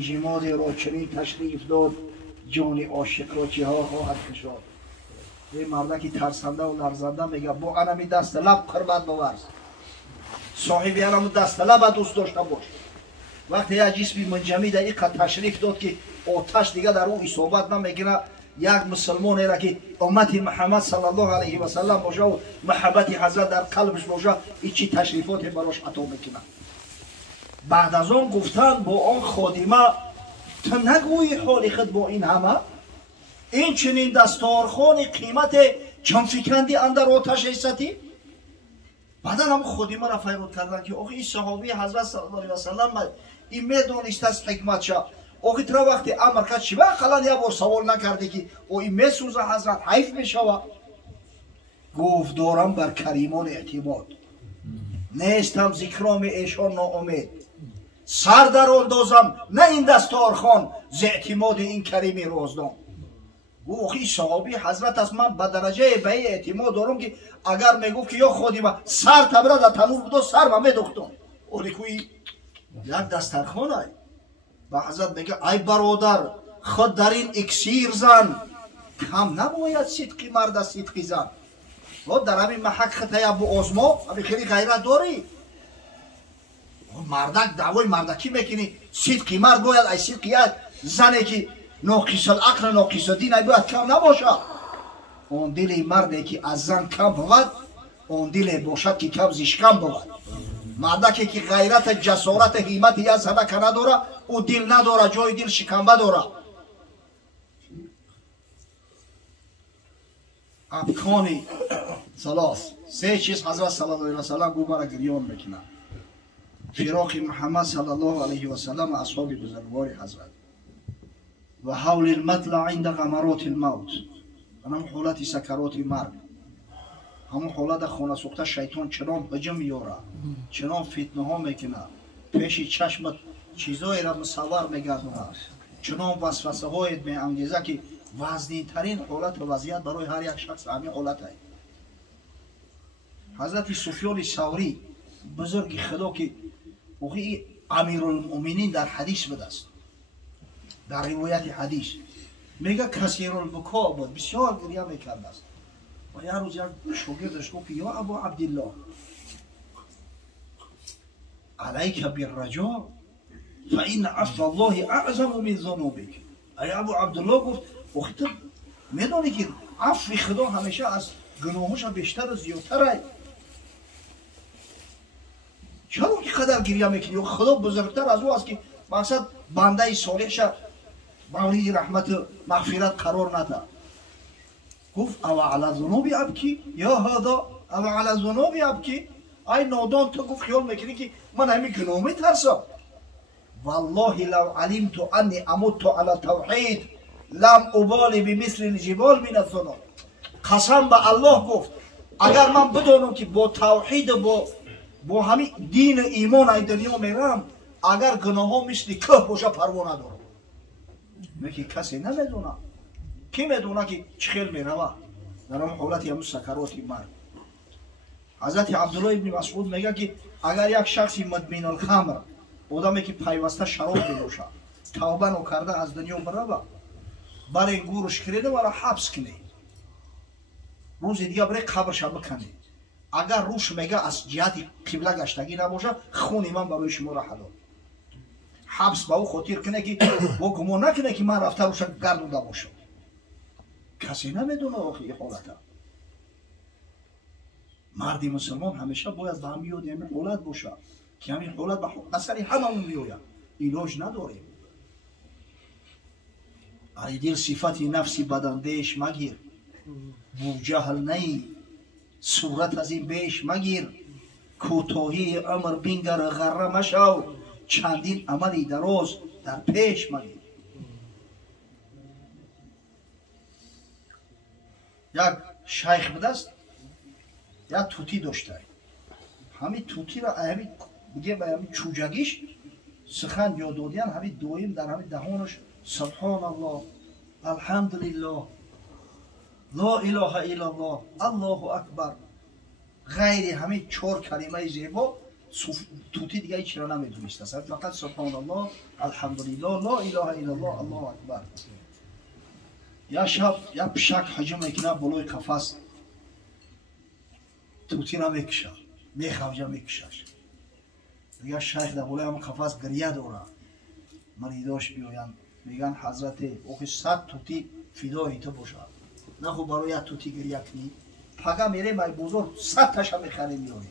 جمادی را چنین تشریف داد جان عاشق را چه ها خواهد کشاد. یه مردکی ترسنده و لرزنده میگه با انمی دست لب قربت بورز، صاحبی انم دست لب دوست داشته باش. وقتی یه جسمی منجمد ایقا تشریف داد که آتش دیگه در او اصابت نمیگیره، یک مسلمان را که امت محمد صلی الله علیه و سلم باشه و محبت حضرت در قلبش باشه، ایچی تشریفات براش عطا میکنه. بعد از آن گفتن با آن خادمه تو نگویی حال خود با این همه، این چنین دستارخوان قیمت چون فکرندی اندر آتش ایستی. بعدا هم خادمه را فیرود کردن که آخه این صحابی حضرت صلی الله علیه و سلم این میدونست از حکمت شا، آخه تو وقتی امر کرد چی قلن یه بار سوال نکردی که او این میسوزه حضرت حیف میشوه. گفت دارم بر کریمان اعتماد، نیستم ذکرام ایشان ناامید، سر در اندازم نه این دستارخوان ز اعتماد این کریم رازدان. گفت این صحابی حضرت از من به درجه به اعتماد دارم که اگر میگفت که یا خودی من سر تبره در تنور بودو سر من میدوختم. اولی کوی یک دستارخوان های به حضرت میگه ای برادر خود در این اکسیر زن، کم نباید صدقی مرد صدقی زن. در همین محک خطه با آزما همین خیلی غیرت داری. مردک دعوی مردکی میکنی، صدقی مرد باید ای صدقی زنی که ناقص العقل ناقص الدین باید کم نباشه. اون دل مردی که از زن کم بود، اون دل باشد که کم زیش کم بود. مردکی که غیرت جسارت همت یا صدقه نداره، او دل نداره، جای دل شکنبه داره. ابکانی سلاس سه چیز حضرت صلی الله علیه و سلم گو مرا گریان میکنه: فراق محمد صلی الله علیه و سلم اصحاب بزرگوار حضرت، و حول المطلع عند غمرات الموت، همون حالت سکرات مرگ، همون حالت خانه سوخته شیطان چنان هجوم میاره، چنان فتنه ها میکنه، پیش چشمت چیزایی را مصور میگردونه، چنان وسوسه هایت میانگیزه که وزنی ترین حالت و وضعیت برای هر یک شخص همین حالت است. حضرت سفیان ثوری بزرگ خدا که امیرالمؤمنین در حدیث بدست، در روایت حدیث میگه کثیر البکا بود، بسیار گریه میکرد است. و یه روز یک شاگردش گفت یا ابو عبدالله علیک بالرجاء فإن عفو الله اعظم من ذنوبک. ای ابو عبدالله گفت وقتی میدونی که عفو خدا همیشه از گناهش بیشتر و زیادتر است، چرا که قدر گریه میکنی؟ خدا بزرگتر از او است که مقصد بنده صالحش مورد رحمت مغفرت قرار نده. گفت او علی ذنوب ابکی یا هذا او علی ذنوب ابکی. ای نادان تو گفت خیال میکنی که من همین گناه میترسم؟ والله لو علمت انی اموت علی توحید لم ابالی بمثل الجبال من الذنوب. قسم به الله گفت اگر من بدونم که با توحید با همین دین ایمان ای دنیا میرم، اگر گناه ها مثل که باشه پروا ندارم. میگه کسی نمیدونه. کی میدونه که چه خیل میروه در اون حالت همون سکرات مرگ؟ حضرت عبدالله ابن مسعود میگه که اگر یک شخصی مدمن الخمر، آدمی که پیوسته شراب بنوشه، توبه نکرده از دنیا بروه، برای گورش کرده و را حبس کنه، روز دیگه برای قبرش بکنه، اگر روش میگه از جهت قبله گشتگی نباشه، خون من برای شما را حلال. حبس با او خاطر کنه که با گمان نکنه که من رفته روش گردونده باشم. کسی نمیدونه آخی حالت. مردی مسلمان همیشه باید به هم یاد همین حالت باشه که همین حالت به اثر هممون میآید، علاج نداریم. ای دل صفت نفسی بدندهش مگیر، بوجهل نی صورت از این بیش مگیر، کوتاهی عمر بینگر غره مشو، چندین عملی دراز در پیش مگیر. یک شیخ بدست یک توتی داشته، همین توتی را همین بگه به همین چوجگیش سخن یاد دادن، همین دویم در همین دهانش سبحان الله الحمدلله لا اله الا الله الله اکبر غیر همین چهار کلمه زیبا توتی دیگه هیچ را نمیدونست است، فقط سبحان الله، الحمدلله، لا اله الا الله، الله اکبر. یا شب یا پشک هجوم میکنه بالای قفس، توتی را میکشه، میخوجه میکشش. دیگه شیخ در بالای همون قفس گریه داره، مریداش بیاین میگن حضرت اوخی 100 توتی فدای تو باشد، نه خب برای توتی گریه کنی، پگه میره مای بزرگ 100 تاشا میخره میاره،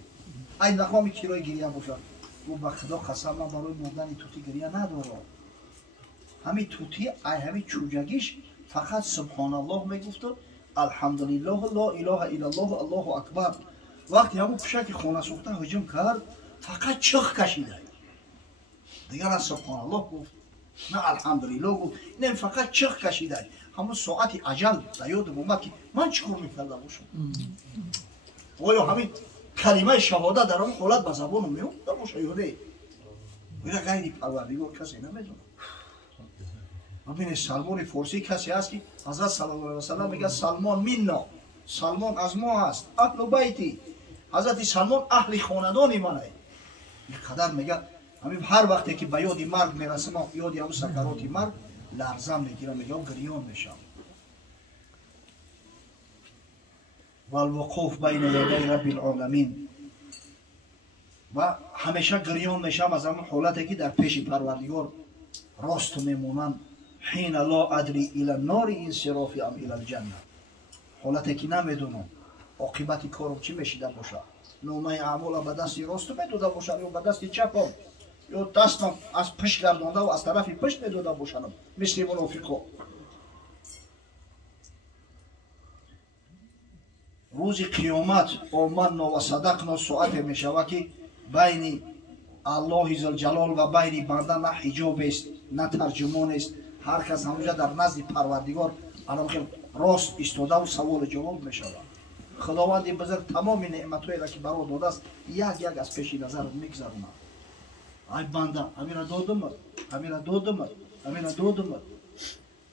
ای نخوامی کیلوی گریه باشد. او به خدا قسم من برای مردن توتی گریه نداره. همین توتی ای همین چوجگیش فقط سبحان الله میگفت و الحمدلله، لا اله الا الله، الله اکبر. وقتی همون پشک خانه سوخته هجوم کرد فقط چخ کشیده، دیگر از سبحان الله گفت نه الحمدلله گفت، نه فقط چخ کشیده. همون ساعت اجل در یادم اومد که من چیکار میکردم باشم. آیا همین کلمه شهادت در اون حالت به زبانم میاد باشه یا نه؟ میره غیر پروردگار کسی نمیدونه. ببینید سلمان فارسی کسی هست که حضرت صلی الله علیه و سلم میگه سلمان مینا، سلمان از ما است، اهل بیتی. حضرت سلمان اهل خاندان منه. اینقدر میگه همین هر وقتی که به یاد مرگ میرسم، یاد همون سکرات مرگ لرزم میگیرم، میگم گریان میشم. والوقوف بین یدی رب العالمین، و همیشه گریان میشم از همون حالتی که در پیش پروردگار راست میمونم. حین لا ادری الی النار انصرافی ام الی الجنه، حالتی که نمیدونم عاقبت کارم چی میشیده باشه، نامه اعمال به دست راست میداده باشه یا به دست چپم، یا دستم از پشت گردانده و از طرف پشت میداده باشم مثل منافقا. روز قیامت آمنا و صدقنا ساعت میشود که بین الله ذوالجلال و بین بنده نه حجاب است نه ترجمان است. هر کس همونجا در نزد پروردگار راست ایستاده و سوال جواب میشود. خداوند بزرگ تمام نعمتهایی را که برای داده است یک یک از پیش نظر میگذرونه. ای بنده امیره دادم، امیره دادم، امیره دادم،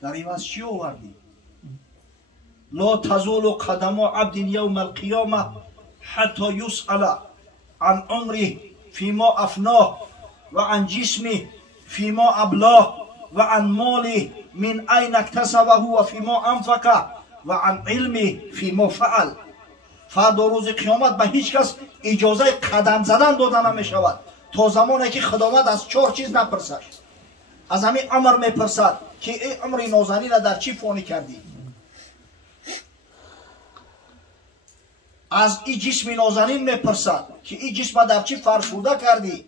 در عوض چی آوردی؟ لا تزول قدم عبد یوم القیامه حتی یسأل عن عمره فيما افناه و عن جسمه فيما ابلاه و عن ماله من اين اكتسبه و فيما انفقه و عن علمه فيما فعل. فردا روز قیامت به هیچ کس اجازه قدم زدن داده نمی شود تا زمانی که خداوند از 4 چیز نپرسد. از همین عمر میپرسد که ای عمر نازنین را در چی فانی کردی؟ از این جسم نازنین میپرسد که این جسم در چی فرسوده کردی؟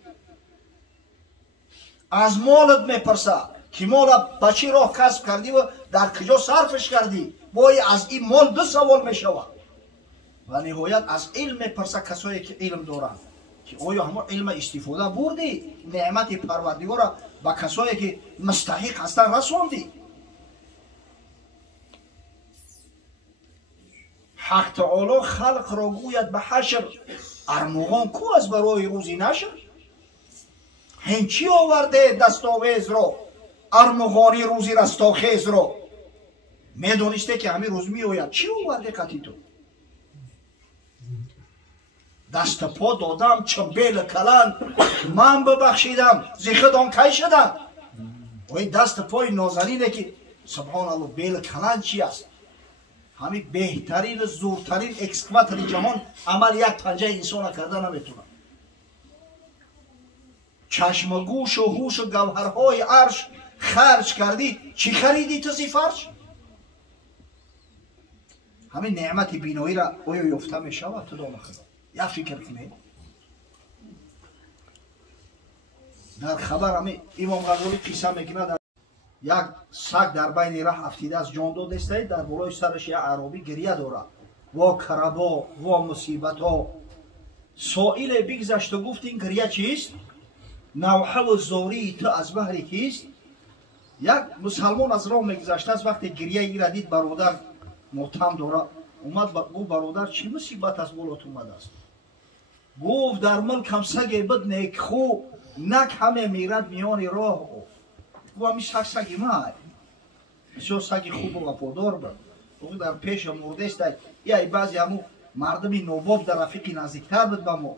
از مالت میپرسد که مال به چی راه کسب کردی و در کجا صرفش کردی؟ باید از این مال 2 سوال میشود. و نهایت از علم میپرسد کسایی که علم دارند که آیا همون علم استفاده بردی؟ نعمت پروردگار را به کسایی که مستحق هستند رسوندی؟ حق تعالی خلق را گوید به حشر ارمغان کو از برای روزی نشر؟ هنچی آورده دستاویز را ارمغانی روزی رستاخیز را؟ میدونسته که همین روز می آید چی آورده قطی تو؟ دست پا دادم چنبیل کلن من ببخشیدم زیخدان کی شدم. وی دست پای نازنینه که سبحان الله بیل کلن چی است؟ همین بهترین زورترین اکسکواتر جهان عمل یک پنجه انسان کرده نمیتونه. چشم گوش و هوش و گوهرهای عرش خرج کردی، چی خریدی تو زی فرش؟ همین نعمت بینایی را آیا یافته می شود تو دام خدا؟ یا فکر کنید در خبر همین امام غزالی قصه میکنه در یک سگ در بین راه افتیده از جان داده است، در بالای سرش یک عربی گریه داره وا کربا وا مصیبت ها. سائل بگذشت و گفت این گریه چیست؟ نوحه و زاری تو از بحر کیست؟ یک مسلمان از راه میگذشته از وقت گریه ای را دید برادر ماتم داره، اومد گفت برادر چی مصیبت از بالات اومده است؟ گفت در ملکم سگ بد نیک خو نک همه میرد میان راه. و همی سگ مای بسیار سگ خوب و وفادار بود. او در پیش مرده است. یا بعضی همو مردمی نوباب در رفیقی نزدیکتر بود به ما.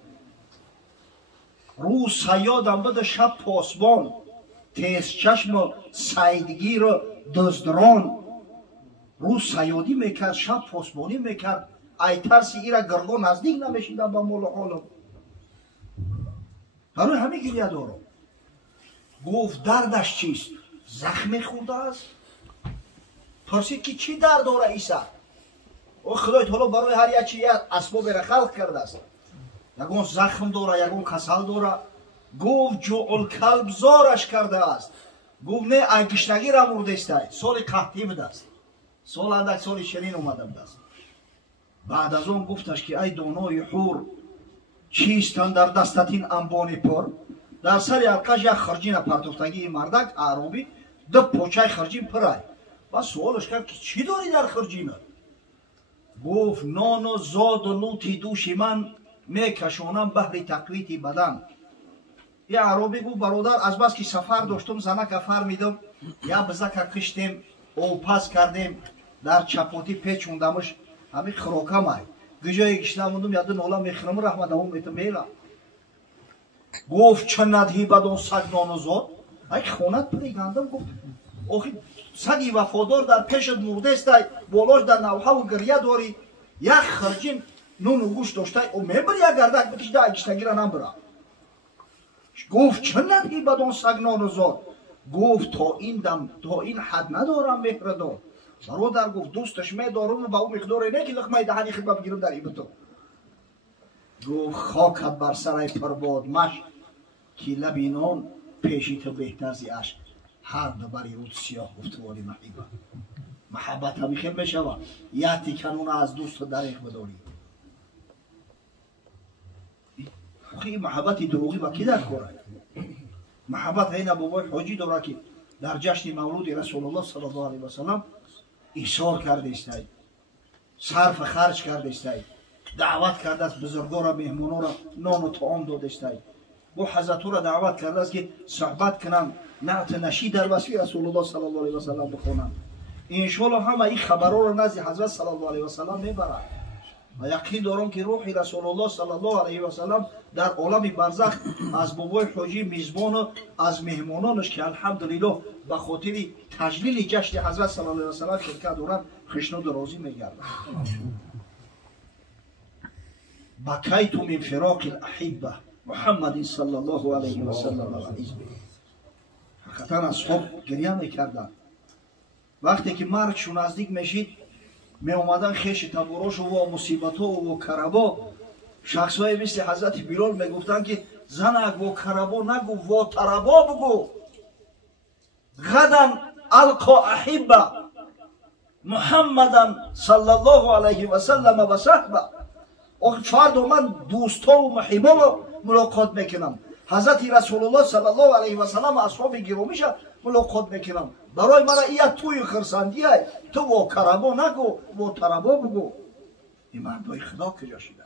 روز صیادم بده شب پاسبان، تیز چشم و صیدگیر و دزدران. روز صیادی میکرد شب پاسبانی میکرد، ای ترسی ایره گرگا نزدیک نمیشیدم با مول حالم. برای همه گریه دارم. گفت دردش چیست؟ زخم خورده است؟ پرسید که چی درد داره ایسا؟ او خدای تعالی برای هر یک چیز اسباب را خلق کرده است. یگون زخم داره، یگون کسل داره. گفت جوع کلب زارش کرده است. گفت نه ای گشنگی را مرده است، سال قحطی بوده است، سال اندک سال شیرین اومده بوده است. بعد از اون گفتش که ای دانای حور، چیستن در دستت این انبان پر؟ در سر حلقش یک خرجین پرتوفتگی مردک عربی دو پوچه خرجین پرای. و سوالش کرد که چی داری در خرجینت؟ گفت نان و زاد و لوتی دوش من میکشونم بهر تقویت بدن. یه عربی گفت برادر از بس که سفر داشتم زنک افر میدم، یا بزک کشتیم او پس کردیم در چپاتی پیچوندمش همین خراکم های گجای گشتموندم یاد نولا میخرم رحمت هم میتم بیلا. گفت چه ندهی بدون سگ نان و زاد؟ ای خونت پریگندم. گفت آخی سگی وفادار در پیشت مرده است، بالاش در نوحه و گریه داری، یک خرجین نون و گوش داشته او میبری یک گردک بکش ده گشتگی را نبره. گفت چه ندهی بدون سگ نان و زاد؟ گفت تا این دم تا این حد ندارم مهردار. برادر گفت دوستش میدارم و با او مقداری نه که لقمه دهنی خدمت بگیرم در ایبتو. گفت خاکت بر سرای پرباد مش، که لبی نان پیشی تو بهتر زی عشق. هر دو بری رود سیاه گفتواری محبت. محبت همی خیلی بشوه یا تیکنون از دوست دریغ بداری. خیلی محبتی دروغی با کی در کاره؟ محبت این بابای حاجی داره که در جشن مولود رسول الله صلی الله علیه و سلم ایثار کرده است، صرف خرج کرده است، دعوت کرده است بزرگان را مهمانان را نان و طعام داده است. با حضرت را دعوت کرده است که صحبت کنم، نعت نشید در وصف رسول الله صلی الله علیه و سلم بخونم. ان شاء الله همه این خبرها را نزد حضرت صلی الله علیه و سلم میبرند و یقین دارم که روح رسول الله صلی الله علیه و سلم در عالم برزخ از بابای حاجی میزبان و از مهمانانش که الحمدلله به خاطر تجلیل جشن حضرت صلی الله علیه و سلم شرکت دارند خشنود و راضی میگردند. بکیت من فراق الاحبه محمد صلی الله علیه و سلم و علیه. حقیقتا اصحاب گریه میکردند. وقتی که مرگشون نزدیک میشید می اومدن خیش تبوراش و مصیبت ها و کربا، شخص های مثل حضرت بلال می گفتن که زنک و کربا نگو و تربا بگو. غدا القا احبه محمدا صلی الله علیه و سلم و صحبه. فردا من دوستا و محبا ملاقات میکنم، حضرت رسول الله صلی الله علیه و سلم اصحاب گرامیش ملاقات میکنم. برای مرا این توی خرسندی های تو و کربا نگو و تربا بگو. این مردای خدا کجا شدن؟